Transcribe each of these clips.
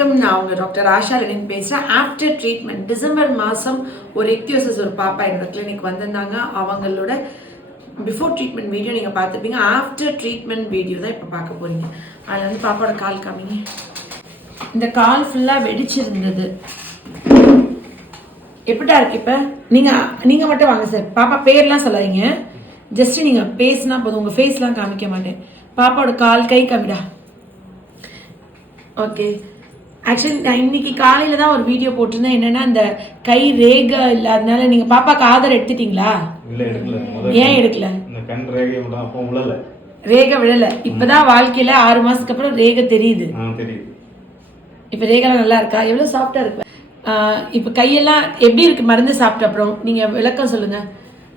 வணக்கம், நான் உங்க டாக்டர் ஆஷா லெனின் பேசுறேன். ஆஃப்டர் ட்ரீட்மெண்ட் டிசம்பர் மாதம் ஒரு இக்தியோசிஸ் ஒரு பாப்பா என்னோட கிளினிக் வந்திருந்தாங்க. அவங்களோட பிஃபோர் ட்ரீட்மெண்ட் வீடியோ நீங்கள் பார்த்துப்பீங்க. ஆஃப்டர் ட்ரீட்மெண்ட் வீடியோ தான் இப்போ பார்க்க போறீங்க. அதில் வந்து பாப்பாவோட கால் காமிங்க. இந்த கால் ஃபுல்லாக வெடிச்சிருந்தது. எப்படிடா இருக்கு இப்போ? நீங்கள் மட்டும் வாங்க சார். பாப்பா பேர்லாம் சொல்லாதீங்க, ஜஸ்ட் நீங்கள் பேசினா போதும். உங்கள் ஃபேஸ்லாம் காமிக்க மாட்டேன். பாப்பாவோட கால் கை காமிடா. ஓகே, ஆக்சுவலி நான் இன்னைக்கு காலையில் தான் ஒரு வீடியோ போட்டிருந்தேன். என்னென்னா அந்த கை ரேகை இல்லாதனால நீங்கள் பாப்பாக்கு ஆதார் எடுத்துட்டீங்களா? ஏன் எடுக்கல? ரேகை விழலை. இப்போதான் வாழ்க்கையில் 6 மாதத்துக்கு அப்புறம் ரேகை தெரியுது. இப்போ ரேகைலாம் நல்லா இருக்கா? எவ்வளோ சாஃப்டாக இருக்கு. இப்போ கையெல்லாம் எப்படி இருக்கு மருந்து சாப்பிட்ட அப்புறம்? நீங்கள் விளக்கம் சொல்லுங்கள்.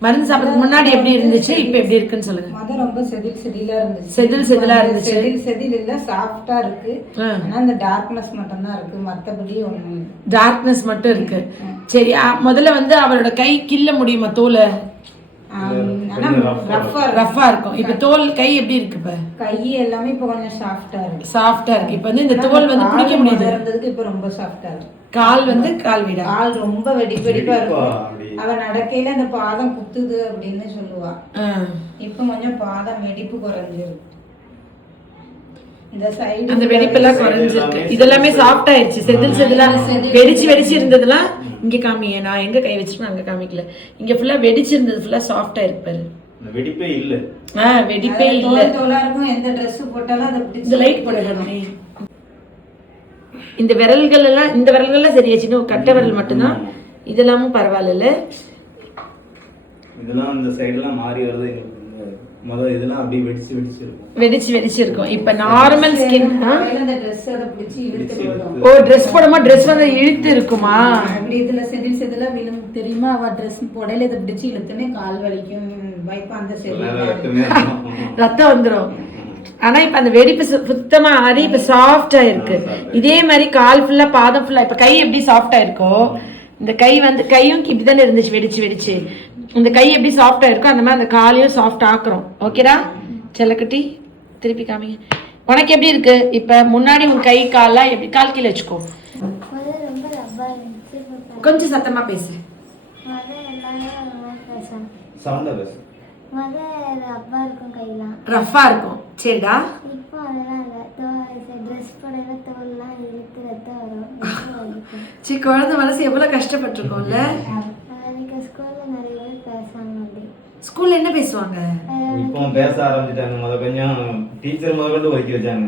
மருந்து சாப்பிட்றதுக்கு முன்னாடி எப்படி இருந்துச்சு, இப்போ எப்படி இருக்குன்னு சொல்லுங்க. அது ரொம்ப செதிலா இருந்துச்சு. செதிலா இருந்துச்சு. செதில் இல்ல, சாஃப்டா இருக்கு. ஆனா அந்த டார்க்னஸ் மட்டும் தான் இருக்கு, மத்தபடி ஒண்ணு டார்க்னஸ் மட்டும் இருக்கு. சரி, முதல்ல வந்து அவரோட கை கிள்ள முடியுமா தோலை? ரஃபா இருக்கும். இப்ப தோல் கை எப்படி இருக்கு? இப்ப கை எல்லாமே இப்ப கொஞ்சம் சாஃப்டா இருக்கு. இப்ப வந்து இந்த தோல் வந்து பிடிக்க முடியாது. இப்ப ரொம்ப சாஃப்டா இருக்கு. கால் வந்து கால் வீடா? கால் ரொம்ப வெடிப்பா இருக்கும். அவ நடக்கையில அந்த பாதம் குத்துது அப்படின்னு சொல்லுவா. இப்ப கொஞ்சம் பாதம் வெடிப்பு குறைஞ்சிருக்கு. இந்த சைடு அந்த வெடிப்பெல்லாம் குறைஞ்சிருக்கு. இதெல்லாமே சாஃப்ட் ஆயிடுச்சு. செதிலா வெடிச்சு இருந்ததெல்லாம் இங்க காமிங்க. நான் எங்க கை வச்சிருக்கேன் அங்க காமிக்கல. இங்க ஃபுல்லா வெடிச்சு இருந்தது ஃபுல்லா சாஃப்டா இருக்கு பாரு. வெடிப்பே இல்ல. வெடிப்பே இல்ல. தோலா இருக்கும். எந்த Dress போட்டாலும் அது இந்த லைட் போடுங்க. இந்த விரல்கள் எல்லாம் சரியாச்சுன்னு கட்ட விரல் மட்டும்தான். இதெல்லாமும் பரவாயில்ல. இதெல்லாம் இந்த சைடுலாம் மாறி வருது. முதல்ல இதெல்லாம் அப்படியே வெடிச்சு இருக்கும். இப்ப நார்மல் ஸ்கின். அந்த Dress-ஓட பிடிச்சி இழுத்து வரும். ஓ, Dress போடுமா Dress வந்து இழுத்து இருக்குமா? அப்படி இதுல செதிலா விழுந்து தெரியுமா? அவ Dress போடல, இத பிடிச்சி இழுத்துனே கால் வலிக்கும். வைப்பா அந்த ரத்தம் வந்துரும். ஆனா இப்ப அந்த வெடிப்பு சுத்தமா ஆறி இப்ப சாஃப்டா இருக்கு. இதே மாதிரி கால் ஃபுல்லா பாதம் ஃபுல்லா இப்ப கை எப்படி சாஃப்டா இருக்கோ, இந்த கை வந்து கையும் இப்படிதானே இருந்துச்சு வெடிச்சு. இந்த கை எப்படி சாஃப்டா இருக்கோ அந்த மாதிரி அந்த காலையும் சாஃப்ட் ஆக்குறோம். ஓகேடா செல்லக்குட்டி? திருப்பி காமிங்க. உனக்கு எப்படி இருக்கு இப்ப? முன்னாடி உன் கை கால்லாம் எப்படி? கால் கீழே வச்சுக்கோ. கொஞ்சம் சத்தமா பேசு. ரஃபா இருக்கும். சரிடா. சரி, குழந்தை மனசு எவ்வளவு கஷ்டப்பட்டிருக்கோம்ல. ஸ்கூல்ல என்ன பேசுவாங்க? இப்போ பேச ஆரம்பிச்சிட்டாங்க. கொஞ்சம் டீச்சர் முதல்ல ஒதுக்கி வச்சாங்க.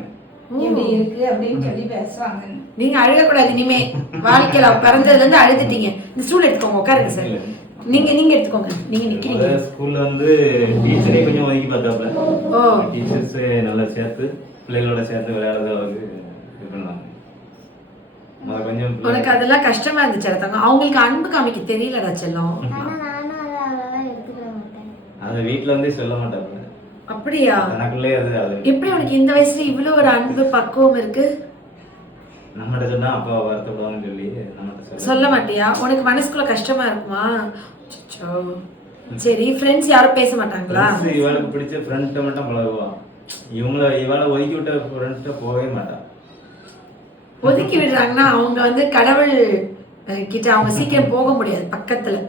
எப்படி இருக்கு அப்படின்னு சொல்லி பேசுவாங்க. நீங்க அழுகக்கூடாது இனிமே. வாழ்க்கையில பிறந்ததுல இருந்து அழுதுட்டீங்க. இந்த ஸ்டூல் எடுத்துக்கோங்க, உட்காருங்க சார். நீங்க எடுத்துக்கோங்க. நீங்க நிக்கிறீங்க. ஸ்கூல்ல வந்து டீச்சரே கொஞ்சம் ஒதுக்கி பார்த்தாப்ல. டீச்சர்ஸ் நல்லா சேர்த்து பிள்ளைகளோட சேர்த்து விளையாடுறதுக்கு இது பண்ணாங்க. கொஞ்சம் உனக்கு அதெல்லாம் கஷ்டமா இருந்துச்சு தங்க. அவங்களுக்கு அன்பு காமிக்க தெரியலடா செல்லம். அத வீட்ல வந்து சொல்ல மாட்டாங்க. அப்படியா? தனக்குள்ளே அது எப்படி உனக்கு இந்த வயசுல இவ்வளவு ஒரு அன்பு பக்குவம் இருக்கு? நம்மகிட்ட சொன்னா அப்பா வருத்தப்படுவாங்கன்னு சொல்லி நம்மகிட்ட சொல்ல மாட்டியா? உனக்கு மனசுக்குள்ள கஷ்டமா இருக்குமா? சரி, ஃப்ரெண்ட்ஸ் யாரும் பேச மாட்டாங்களா? இவளுக்கு பிடிச்ச ஃப்ரெண்ட்ட மட்டும் பழகுவா. இவளை ஒதுக்கி விட்ட ஃப்ரெண்ட்ட போகவே மாட்டா. ஒதுக்கி விடுறாங்கன்னா அவங்க வந்து கடவுள் கிட்ட அவங்க சீக்கிரம் போக முடியாது பக்கத்துல.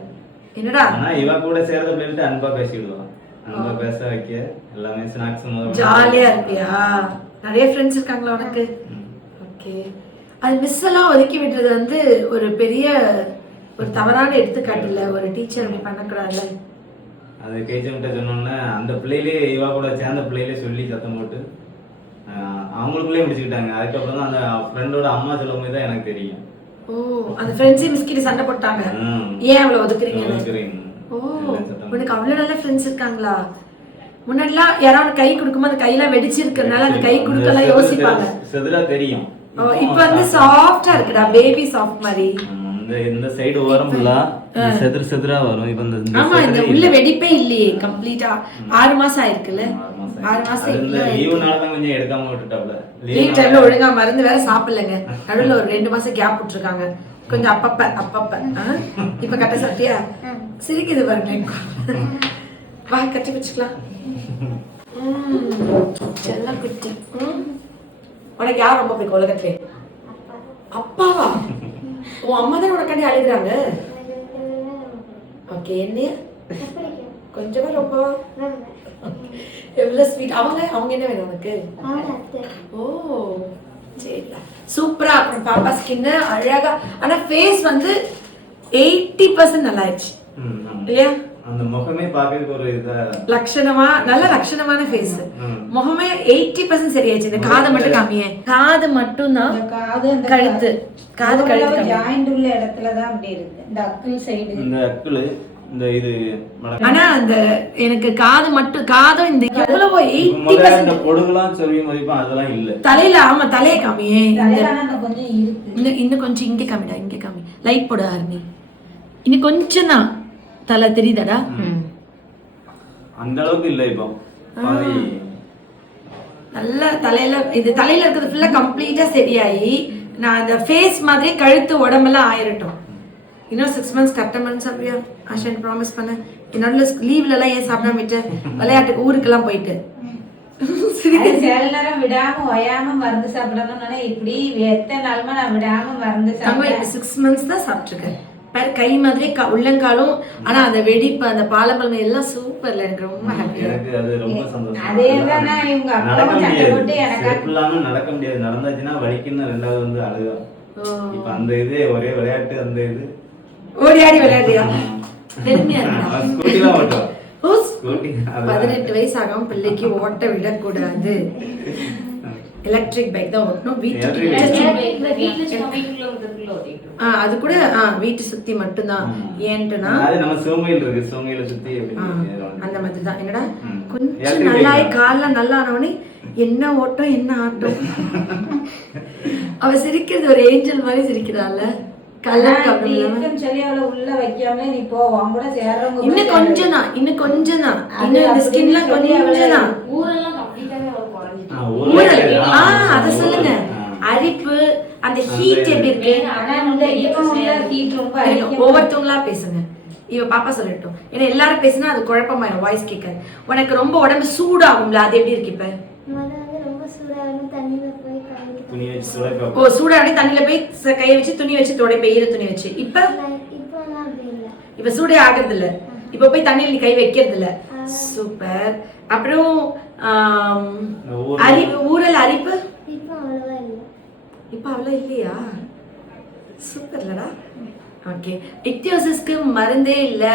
என்னடா? ஆனா இவ கூட சேர்ந்த பிள்ளைகிட்ட அன்பா பேசிடுவான். அன்பா பேச வைக்க எல்லாமே ஸ்நாக்ஸ் முதல்ல ஜாலியா இருப்பியா? நிறைய ஃப்ரெண்ட்ஸ் இருக்காங்களா உனக்கு? ஓகே. அது மிஸ் எல்லாம் ஒதுக்கி விடுறது வந்து ஒரு பெரிய ஒரு தவறான எடுத்துக்காட்டு இல்ல. ஒரு டீச்சர் அப்படி பண்ணக்கூடாதுல்ல. அது கேஜம்கிட்ட சொன்னோன்னே அந்த பிள்ளையிலே இவா கூட சேர்ந்த பிள்ளையிலே சொல்லி சத்தம் போட்டு அவங்களுக்குள்ளே முடிச்சுக்கிட்டாங்க. அதுக்கப்புறம் தான் அந்த ஃப்ரெண்டோட அம்மா சொல்லும் போது தான் எனக்கு தெரியும். ஓ, அந்த ஃப்ரெண்ட்ஸே மிஸ்கிட்ட சண்டை போட்டாங்க. ஏன் அவ்வளவு ஒதுக்குறீங்க? ஓ, உனக்கு அவ்வளவு நல்ல ஃப்ரெண்ட்ஸ் இருக்காங்களா? முன்னாடிலாம் யாராவது கை கொடுக்கும்போது அந்த கையெல்லாம் வெடிச்சிருக்கிறதுனால அந்த கை கொடுக்கலாம் யோசிப்பாங்க. செதுலா தெரியும். இப்ப வந்து சாஃப்டா இருக்குடா, பேபி சாஃப்ட் மாதிரி. இந்த சைடு ஓரம் ஃபுல்லா செதுரா வரும். இப்ப இந்த ஆமா, இந்த உள்ள வெடிப்பே இல்லையே கம்ப்ளீட்டா. 6 மாசம் ஆயிருக்குல்ல. 6 மாசம் லீவுனால தான் கொஞ்சம் எடுக்காம விட்டுட்டாப்ல. லீவ் டைம்ல ஒழுங்கா மருந்து வேற சாப்பிடலங்க. நடுவுல ஒரு 2 மாசம் கேப் விட்டுருக்காங்க. கொஞ்சம் அப்பப்ப. இப்ப கட்ட சாப்பிட்டியா? சிரிக்குது பாருங்க. வா, கட்டி வச்சுக்கலாம். செல்ல குட்டி. உனக்கு யார் ரொம்ப பிடிக்கும் உலகத்திலே? அப்பாவா? உன் அம்மா தான் உனக்காண்டி அழுகுறாங்க. ஓகே, என்ன கொஞ்சமா ரொம்ப எவ்வளவு ஸ்வீட். அவங்க என்ன வேணும் உனக்கு? ஓ சரிடா, சூப்பரா. அப்புறம் பாப்பா ஸ்கின் அழகா, ஆனா ஃபேஸ் வந்து 80% நல்லா ஆயிடுச்சு இல்லையா? அந்த முகமே பாக்கிறதுக்கு ஒரு இதா லட்சணமா, நல்ல லட்சணமான ஃபேஸ். முகமே 80% சரியாயிடுச்சு. இந்த காதை மட்டும் காமியே. காது மட்டும் தான், காது அந்த கழுத்து கழுத்து ஜாயிண்ட் உள்ள இடத்துல தான் அப்படி இருக்கு. இந்த அக்கிள் சைடு, இந்த அக்கிள், இந்த இது ஆனா அந்த எனக்கு காது மட்டும், காதும் இந்த எவ்வளவோ 80% பொடுகுலாம் சொல்லி மதிப்பா அதெல்லாம் இல்ல தலையில. ஆமா, தலையை காமியே. கொஞ்சம் இருக்கு. இன்னும் கொஞ்சம் இங்க காமிடா, இங்க காமி. லைட் போட ஆரம்பி. இன்னும் கொஞ்சம் தான் தலை தெரியுதாடா? அந்த அளவுக்கு இல்ல. இப்போ நல்ல தலையில, இது தலையில இருக்கிறது ஃபுல்லா கம்ப்ளீட்டா சரியாயி, நான் அந்த ஃபேஸ் மாதிரி கழுத்து உடம்பெல்லாம் ஆயிரட்டும். இன்னும் 6 months கரெக்டாக சாப்பிடுவியா ஆஷன்? ப்ராமிஸ் பண்ண. என்னோட லீவ்ல எல்லாம் ஏன் சாப்பிடாம விட்டு விளையாட்டுக்கு ஊருக்கெல்லாம் போயிட்டு சில நேரம் விடாம ஒயாம மருந்து சாப்பிடணும்னா இப்படி எத்தனை நாளுமா நான் விடாம மருந்து சாப்பிட்டேன். 6 months தான் சாப்பிட்டுருக்கேன். கை மாதிரி உள்ளங்காலும், ஆனா அந்த வெடிப்பு, அந்த பாலப்பழமை எல்லாம் சூப்பர்ல. எனக்கு ரொம்ப ஹாப்பியா இருக்கு. அது ரொம்ப சந்தோஷம். அதேதான் இவங்க அப்பாவும் சண்டை போட்டு எனக்கு இல்லாம நடக்க முடியாது. நடந்தாச்சுன்னா வலிக்குன்னு ரெண்டாவது வந்து அழுகா. இப்ப அந்த இது ஒரே விளையாட்டு, அந்த இது ஓடி ஆடி விளையாடுறியா? 18 வயசு ஆகாம பிள்ளைக்கு ஓட்ட விடக்கூடாது. எலக்ட்ரிக் பைக் தான் ஓட்டணும். அது கூட வீட்டு சுத்தி மட்டும்தான். ஏன்ட்டுனா அந்த மாதிரி தான். என்னடா கொஞ்சம் நல்லாயி கால்லாம் நல்லா ஆனவனே என்ன ஓட்டம் என்ன ஆட்டம். அவ சிரிக்கிறது ஒரு ஏஞ்சல் மாதிரி சிரிக்கிறாள். இன்னும் கொஞ்சம் தான், இன்னும் கொஞ்சம் தான், இன்னும் இந்த ஸ்கின்லாம் கொஞ்சம் தான். அத சொல்லுங்க. அரிப்பு, அந்த ஹீட் எப்படி இருக்கு? ஒவ்வொருத்தவங்களா பேசுங்க. இவ பாப்பா சொல்லட்டும். ஏன்னா எல்லாரும் பேசினா அது குழப்பமாயிரும், வாய்ஸ் கேட்காது. உனக்கு ரொம்ப உடம்பு சூடாகும்ல, அது எப்படி இருக்கு இப்ப? ஓ, சூடாடி தண்ணியில போய் கையை வச்சு துணி வச்சு துடைப்ப, ஈர துணி வச்சு. இப்ப சூடே ஆகுறது இல்ல. இப்ப போய் தண்ணியில கை வைக்கிறது இல்ல. சூப்பர். அப்புறம் ஊரல் அரிப்பு இப்ப அவ்வளவு இல்லையா? சூப்பர்லடா. ஓகே, இக்தியோசிஸ்க்கு மருந்தே இல்ல,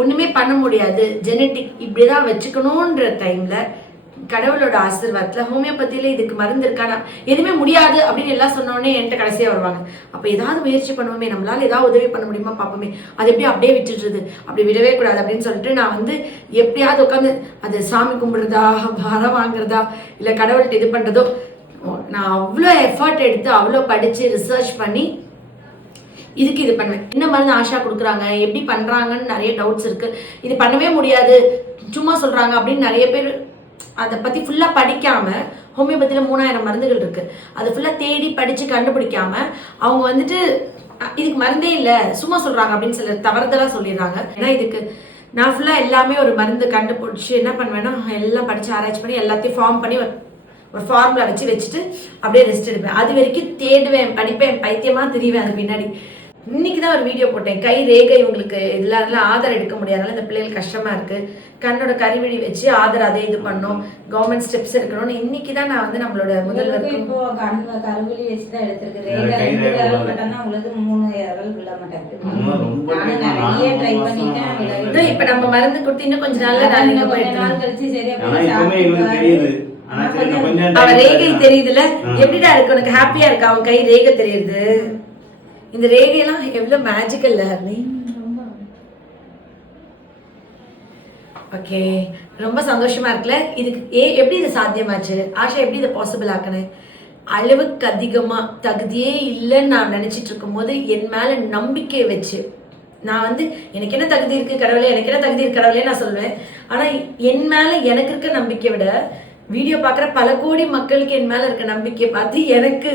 ஒண்ணுமே பண்ண முடியாது, ஜெனட்டிக் இப்படிதான் வச்சுக்கணும்ன்ற டைம்ல கடவுளோட ஆசீர்வாதத்துல ஹோமியோபதியில இதுக்கு மருந்து இருக்கானா, எதுவுமே முடியாது அப்படின்னு எல்லாம் சொன்னோடனே என்கிட்ட கடைசியா வருவாங்க. அப்ப ஏதாவது முயற்சி பண்ணுவோமே, நம்மளால ஏதாவது உதவி பண்ண முடியுமா பாப்போமே, அது எப்படி அப்படியே விட்டுடுறது, அப்படி விடவே கூடாது அப்படின்னு சொல்லிட்டு நான் வந்து எப்படியாவது உட்காந்து அது சாமி கும்பிடுறதா, வரம் வாங்குறதா, இல்ல கடவுள்கிட்ட இது பண்றதோ, நான் அவ்வளோ எஃபர்ட் எடுத்து அவ்வளோ படிச்சு ரிசர்ச் பண்ணி இதுக்கு இது பண்ணுவேன். என்ன மருந்து ஆஷா கொடுக்குறாங்க, எப்படி பண்றாங்கன்னு நிறைய டவுட்ஸ் இருக்கு. இது பண்ணவே முடியாது, சும்மா சொல்றாங்க அப்படின்னு நிறைய பேர் அதை பத்தி ஃபுல்லா படிக்காம, ஹோமியோபதியில 3000 மருந்துகள் இருக்கு, அது ஃபுல்லா தேடி படிச்சு கண்டுபிடிக்காம அவங்க வந்துட்டு இதுக்கு மருந்தே இல்ல சும்மா சொல்றாங்க அப்படின்னு சில தவறுதலா சொல்லிடுறாங்க. ஏன்னா இதுக்கு நான் ஃபுல்லா எல்லாமே ஒரு மருந்து கண்டுபிடிச்சு என்ன பண்ணுவேன்னா, எல்லாம் படிச்சு ஆராய்ச்சி பண்ணி எல்லாத்தையும் ஃபார்ம் பண்ணி ஒரு ஃபார்முலா வச்சுட்டு அப்படியே ரெஸ்ட் எடுப்பேன். அது வரைக்கும் தேடுவேன், படிப்பேன், பைத்தியமா திரிவேன் அது பின்னாடி. இன்னைக்குதான் ஒரு வீடியோ போட்டேன், கை ரேகை உங்களுக்கு இதெல்லாம் ஆதார் எடுக்க முடியாதனால இந்த பிள்ளைகள் கஷ்டமா இருக்கு, கண்ணோட கருவிழி வச்சு ஆதார் அதே இது பண்ணோம், கவர்மெண்ட் ஸ்டெப்ஸ் எடுக்கணும்னு. இன்னைக்குதான் நான் வந்து நம்மளோட முதல்வருக்கு இப்போ கருவிழி வச்சுதான் எடுத்திருக்கு. ரேகை 2 விரல் மட்டும்தான் உங்களுக்கு 3 விரல் விழ மாட்டேங்குது. நிறைய ட்ரை பண்ணிட்டேன். இப்ப நம்ம மருந்து கொடுத்து இன்னும் கொஞ்ச நாள்ல நாள் கழிச்சு சரியா அவ ரேகை தெரியுதுல, எப்படிடா இருக்கு உனக்கு? ஹாப்பியா இருக்கா அவன் கை ரேகை தெரியுது? இந்த ரேகையெல்லாம் எவ்வளவு மேஜிக்கல் ஹர்னி. ஓகே, ரொம்ப சந்தோஷமா இருக்குல்ல. இதுக்கு எப்படி இது சாத்தியமாச்சு ஆஷா? எப்படி இதை பாசிபிள் ஆக்கணும்? அளவுக்கு அதிகமா தகுதியே இல்லைன்னு நான் நினைச்சிட்டு இருக்கும் போது என் மேல நம்பிக்கை வச்சு, நான் வந்து எனக்கு என்ன தகுதி இருக்கு கடவுளே, எனக்கு என்ன தகுதி இருக்கு கடவுளே நான் சொல்லுவேன். ஆனா என் மேல எனக்கு இருக்க நம்பிக்கை விட வீடியோ பாக்குற பல கோடி மக்களுக்கு என் மேல இருக்க நம்பிக்கையை பார்த்து எனக்கு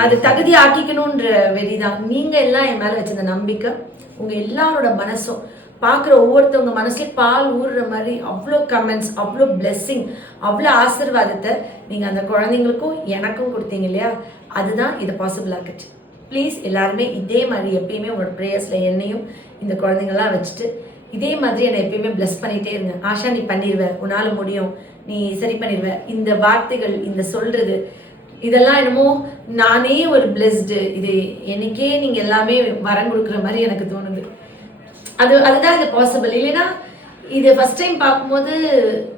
அது தகுதி ஆக்கிக்கணும்ன்ற வெறிதான். நீங்க எல்லாம் என் மேல வச்சிருந்த நம்பிக்கை, உங்க எல்லாரோட மனசும் பார்க்குற ஒவ்வொருத்தவங்க மனசுலேயும் பால் ஊறுற மாதிரி அவ்வளோ கமெண்ட்ஸ், அவ்வளோ பிளெஸ்ஸிங், அவ்வளோ ஆசீர்வாதத்தை நீங்கள் அந்த குழந்தைங்களுக்கும் எனக்கும் கொடுத்தீங்க இல்லையா, அதுதான் இதை பாசிபிள் ஆக்குச்சு. ப்ளீஸ் எல்லாருமே இதே மாதிரி எப்பயுமே உங்களோட ப்ரேயர்ஸில் என்னையும் இந்த குழந்தைங்கள்லாம் வச்சுட்டு இதே மாதிரி என்னை எப்பயுமே பிளஸ் பண்ணிகிட்டே இருங்க. ஆஷா நீ பண்ணிடுவ, உன்னால் முடியும், நீ சரி பண்ணிடுவ, இந்த வார்த்தைகள், இந்த சொல்கிறது, இதெல்லாம் என்னமோ நானே ஒரு பிளெஸ்டு, இது எனக்கே நீங்கள் எல்லாமே வரம் கொடுக்குற மாதிரி எனக்கு தோணுது. அதுதான் இது பாசிபிள். இல்லைன்னா இது ஃபர்ஸ்ட் டைம் பார்க்கும்போது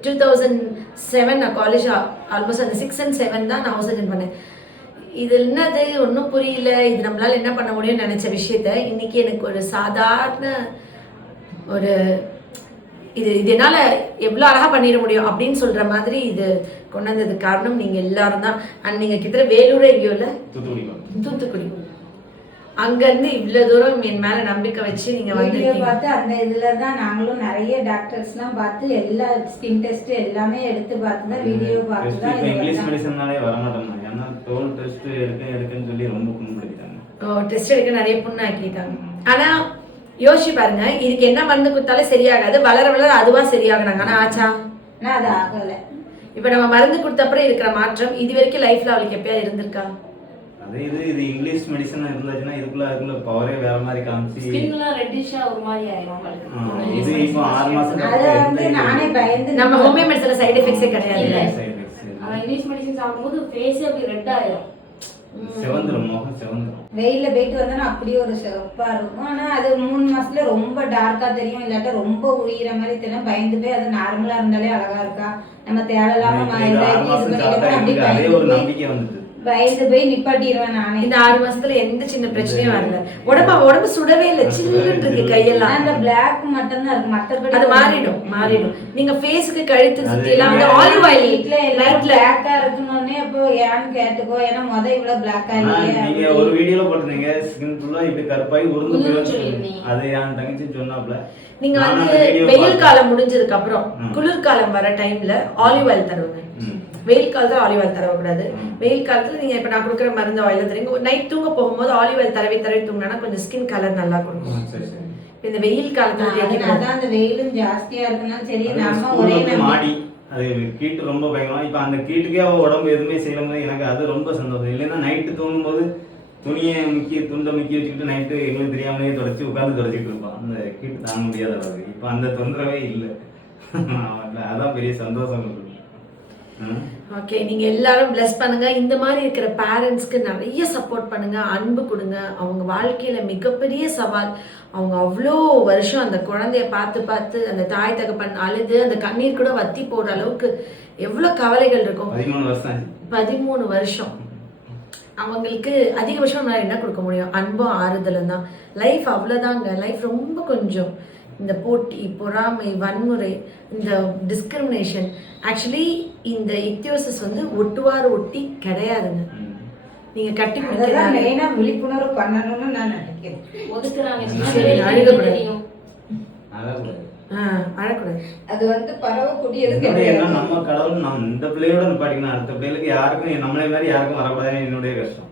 2007 நான் காலேஜ் ஆல்மோஸ்ட் அந்த 6 and 7 தான் நான் ஹவுஸ் அட்டெண்ட் பண்ணேன். இது என்னது ஒன்றும் புரியல, இது நம்மளால என்ன பண்ண முடியும்னு நினச்ச விஷயத்த இன்னைக்கு எனக்கு ஒரு சாதாரண ஒரு இது என்னால் எவ்வளோ அழகாக பண்ணிட முடியும் அப்படின்னு சொல்கிற மாதிரி இது கொண்டு வந்ததுக்கு காரணம் நீங்கள் எல்லாரும் தான். அண்ட் நீங்கள் கிட்ட வேலூரே எங்கேயோ இல்லை, தூத்துக்குடி, அங்கேருந்து இவ்வளோ தூரம் என் மேலே நம்பிக்கை வச்சு நீங்கள் வந்து பார்த்து அந்த இதில் தான் நாங்களும் நிறைய டாக்டர்ஸ்லாம் பார்த்து எல்லா ஸ்கின் டெஸ்ட் எல்லாமே எடுத்து பார்த்து தான் வீடியோ பார்த்து தான் இங்கிலீஷ் மெடிசன்னாலே வர மாட்டோம். ஏன்னா தோல் டெஸ்ட் எடுக்குன்னு சொல்லி ரொம்ப புண்படுத்திட்டாங்க. டெஸ்ட் எடுக்க நிறைய புண்ணு ஆக்கிட்டாங்க. ஆனால் யோசிச்சு பாருங்க, இதுக்கு என்ன மருந்து கொடுத்தாலே சரியாகாது, வளர வளர அதுவா சரியாகினாங்க. ஆனால் ஆச்சா அது ஆகலை. இப்போ நம்ம மருந்து கொடுத்த அப்புறம் இருக்கிற மாற்றம் இது வரைக்கும் லைஃப்ல அவளுக்கு எப்பயாவது இருந்திருக்கா? அதே இது இங்கிலீஷ் மெடிசன் இருந்துச்சுன்னா இதுக்குள்ள பவரே வேற மாதிரி காமிச்சு ஸ்கின்ல ரெட்டிஷா ஒரு மாதிரி ஆயிரும். இது இப்போ 6 மாசம் நானே பயந்து நம்ம ஹோமியோ மெடிசன்ல சைடு எஃபெக்ட்ஸே கிடையாது. இங்கிலீஷ் மெடிசன் சாப்பிடும்போது ஃபேஸே அப்படி ரெட் ஆயிரும், செவந்துரும், முகம் செவந்துரும். வெயில்ல போயிட்டு வந்தா அப்படியே ஒரு சிவப்பா இருக்கும். ஆனா அது 3 மாசத்துல ரொம்ப டார்க்கா தெரியும், இல்லாட்ட ரொம்ப உயிர மாதிரி தெரியும். பயந்து போய் அது நார்மலா இருந்தாலே அழகா இருக்கா, நம்ம தேவையில்லாம பயந்து போய் நிப்பாட்டிடுவேன் நானே. இந்த 6 மாசத்துல எந்த சின்ன பிரச்சனையும் வரல, உடம்பு சுடவே இல்லை, சில்லுன்னு இருக்கு கையெல்லாம். அந்த பிளாக் மட்டும் தான் இருக்கு, மத்தபடி அது மாறிடும். நீங்க ஃபேஸ்க்கு கழுத்து சுத்தி எல்லாம் அந்த ஆலிவ் ஆயில் பிளாக்கா இருக்குன்னு அப்போ ஏன்னு கேட்டுக்கோ. ஏன்னா இவ்வளவு பிளாக்கா இல்லையே. நீங்க ஒரு வீடியோல போட்டுருந்தீங்க ஸ்கின் ஃபுல்லா இப்படி கருப்பாய் உருந்து போயிடுச்சு. அது என் தங்கச்சி சொன்னாப்ல. நீங்க வந்து வெயில் காலம் முடிஞ்சதுக்கு அப்புறம் குளிர்காலம் வர டைம்ல ஆலிவ் ஆயில் தருவாங்க. வெயில் காலத்துல ஆலிவ் ஆயில் தரக்கூடாது. வெயில் காலத்துல நீங்க இப்ப நான் கொடுக்குற மருந்து ஆயில் தரீங்க, நைட் தூங்க போகும்போது ஆலிவ் ஆயில் தடவி தூங்கினா கொஞ்சம் ஸ்கின் கலர் நல்லா கொடுக்கும். இந்த வெயில் காலத்துல அதான் அந்த வெயிலும் ஜாஸ்தியா இருக்குன்னா சரி நம்ம ஒரே மாடி அது கீட்டு ரொம்ப பயமா. இப்ப அந்த கீட்டுக்கே அவ உடம்பு எதுவுமே செய்யல, எனக்கு அது ரொம்ப சந்தோஷம். இல்லைன்னா நைட்டு தூங்கும் போது துணியை துண்டை முக்கி வச்சுக்கிட்டு நைட்டு எங்களுக்கு தெரியாமலே தொடச்சி உட்காந்து தொடச்சிட்டு இருப்பான். அந்த கீட்டு தாங்க முடியாத அளவுக்கு இப்ப அந்த தொந்தரவே இல்லை. அதான் பெரிய சந்தோஷம். ஓகே, நீங்க எல்லாரும் பிளஸ் பண்ணுங்க. இந்த மாதிரி இருக்கிற பேரண்ட்ஸ்க்கு நிறைய சப்போர்ட் பண்ணுங்க, அன்பு கொடுங்க. அவங்க வாழ்க்கையில மிகப்பெரிய சவால். அவங்க அவ்வளோ வருஷம் அந்த குழந்தைய பார்த்து அந்த தாய் தகப்பன் அழுது அந்த கண்ணீர் கூட வத்தி போடுற அளவுக்கு எவ்வளோ கவலைகள் இருக்கும். 13 வருஷம் அவங்களுக்கு அதிகபட்சம் நம்மளால என்ன கொடுக்க முடியும்? அன்பும் ஆறுதலும் தான். லைஃப் அவ்வளோதாங்க. லைஃப் ரொம்ப கொஞ்சம். இந்த போட்டி, பொறாமை, வன்முறை, இந்த டிஸ்கிரிமினேஷன், ஆக்சுவலி இந்த இக்தியோசிஸ் வந்து ஒட்டி கிடையாதுங்க. நீங்க கட்டி மெயினா விழிப்புணர்வு பண்ணணும்னு நான் நினைக்கிறேன். அழக்கூடாது. அது வந்து பரவக்கூடியது. நம்ம கடவுள் நம்ம இந்த பிள்ளையோட நிப்பாட்டிக்கணும், அடுத்த பிள்ளைகளுக்கு யாருக்கும் நம்மளே மாதிரி யாருக்கும் வரக்கூடாதுன்னு என்னுடைய கஷ்டம்.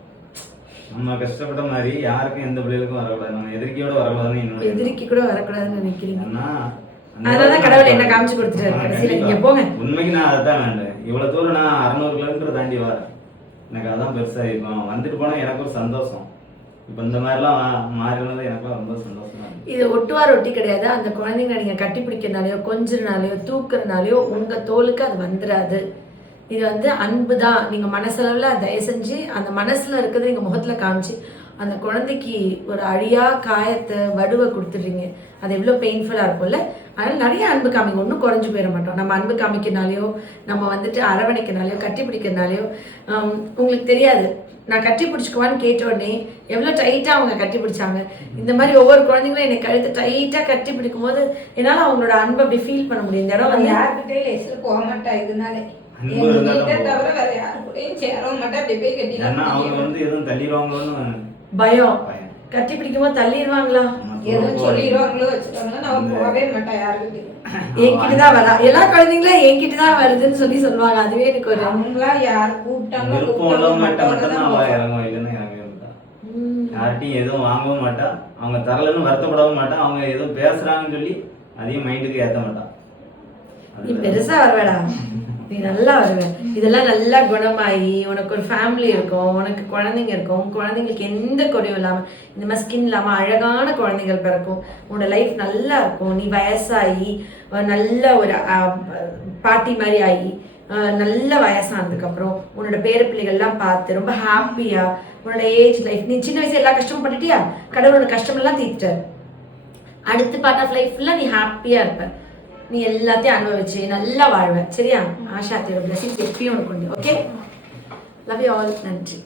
நம்ம கஷ்டப்பட்ட மாதிரி யாருக்கும் எந்த பிள்ளைகளுக்கும் வரக்கூடாது, நம்ம எதிர்க்கியோட வரக்கூடாதுன்னு என்னோட எதிர்க்கி கூட வரக்கூடாதுன்னு நினைக்கிறீங்க. அதனாலதான் கடவுள் என்ன காமிச்சு கொடுத்துட்டாரு. உண்மைக்கு நான் அதுதான் வேண்டேன். இவ்வளவு தூரம் நான் 600 கிலோமீட்டர் தாண்டி வரேன், எனக்கு அதான் பெருசா இருக்கும். வந்துட்டு போனா எனக்கு ஒரு சந்தோஷம். இப்ப இந்த மாதிரிலாம் மாறினது எனக்கு ரொம்ப சந்தோஷமா இருக்கு. இது ஒட்டி கிடையாது. அந்த குழந்தைங்க நீங்க கட்டி பிடிக்கிறனாலையோ கொஞ்சினாலையோ தூக்குறனாலையோ உங்க தோலுக்கு அது வந்துடாது. இது வந்து அன்பு தான். நீங்கள் மனசளவில் தயவு செஞ்சு அந்த மனசில் இருக்கிறத நீங்கள் முகத்தில் காமிச்சு அந்த குழந்தைக்கு ஒரு அழியா காயத்தை வடுவை கொடுத்துட்றீங்க. அது எவ்வளோ பெயின்ஃபுல்லாக இருக்கும்ல. அதனால் நிறைய அன்பு காமிங்க, ஒன்றும் குறைஞ்சு போயிட மாட்டோம். நம்ம அன்பு காமிக்கிறனாலையோ நம்ம வந்துட்டு அரவணைக்கிறனாலையோ கட்டி பிடிக்கிறனாலையோ உங்களுக்கு தெரியாது. நான் கட்டி பிடிச்சிக்குவான்னு கேட்ட உடனே எவ்வளோ டைட்டாக அவங்க கட்டி பிடிச்சாங்க. இந்த மாதிரி ஒவ்வொரு குழந்தைங்களும் என்னை கழுத்து டைட்டாக கட்டி பிடிக்கும் போது என்னால் அவங்களோட அன்பை அப்படி ஃபீல் பண்ண முடியும். இந்த இடம் வந்து யாருக்கிட்டே போக மாட்டா. இதனாலே பயம். கட்டி பிடிக்கும்போது தள்ளிடுவாங்களா, எதுவும் சொல்லிடுவாங்களோ வச்சுட்டாங்களோ, நான் போகவே மாட்டேன். யாருக்கிட்டையும் என்கிட்டதான் வரா, எல்லா குழந்தைங்களும் என்கிட்டதான் வருதுன்னு சொல்லுவாங்க. அதுவே எனக்கு ஒரு அவங்களா யார் கூப்பிட்டாங்க. யார்கிட்டையும் எதுவும் வாங்கவும் மாட்டா, அவங்க தரலன்னு வருத்தப்படவும் மாட்டா, அவங்க எதுவும் பேசுறாங்கன்னு சொல்லி அதையும் மைண்டுக்கு ஏற்ற மாட்டா. நீ பெருசா வருவேடா, நீ நல்லா வருவ. இதெல்லாம் நல்லா குணமாயி உனக்கு ஒரு ஃபேமிலி இருக்கும், உனக்கு குழந்தைங்க இருக்கும், குழந்தைங்களுக்கு எந்த குறையும் இல்லாம இந்த மாதிரி ஸ்கின் இல்லாம அழகான குழந்தைகள் பிறக்கும், உன்னோட லைஃப் நல்லா இருக்கும். நீ வயசாகி நல்ல ஒரு பாட்டி மாதிரி ஆகி நல்ல வயசானதுக்கப்புறம் உன்னோட பேர பிள்ளைகள்லாம் பார்த்து ரொம்ப ஹாப்பியா உன்னோட ஏஜ் லைஃப், நீ சின்ன வயசுல எல்லா கஷ்டமும் பட்டுட்டியா, கடவுளோட கஷ்டமெல்லாம் தீர்த்தார். அடுத்த பார்ட் ஆஃப் லைஃப் ஃபுல்லாக நீ ஹாப்பியாக இருப்ப, நீ எல்லாத்தையும் அனுபவிச்சு நல்லா வாழ்வ. சரியா? ஆஷாத்தியோட பிளஸிங்ஸ் எப்பயும் உனக்கு உண்டு. Okay, love you all. நன்றி.